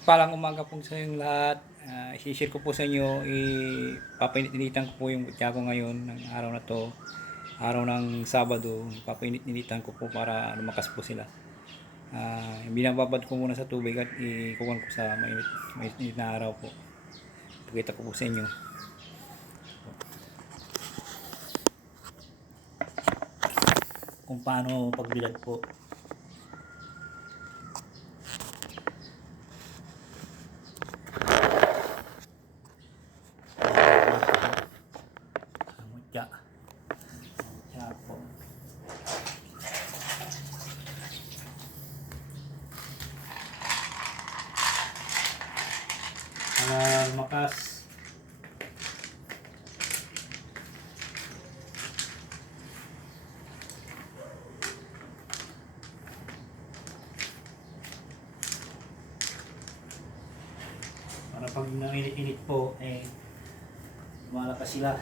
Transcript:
Mapagpalang umaga po sa inyong lahat. I-share ko po sa inyo, ipapainit-initan ko po yung kutya ko ngayon ng araw na to. Araw ng Sabado, ipapainit-initan ko po para lumakas po sila. Binababad ko muna sa tubig at ikukuhan ko sa mainit na araw po. Pakita ko po sa inyo kung paano pagbilad po. Kutya. Kutya po. Para lumakas. Para pag nanginit-init po, lumalakas sila.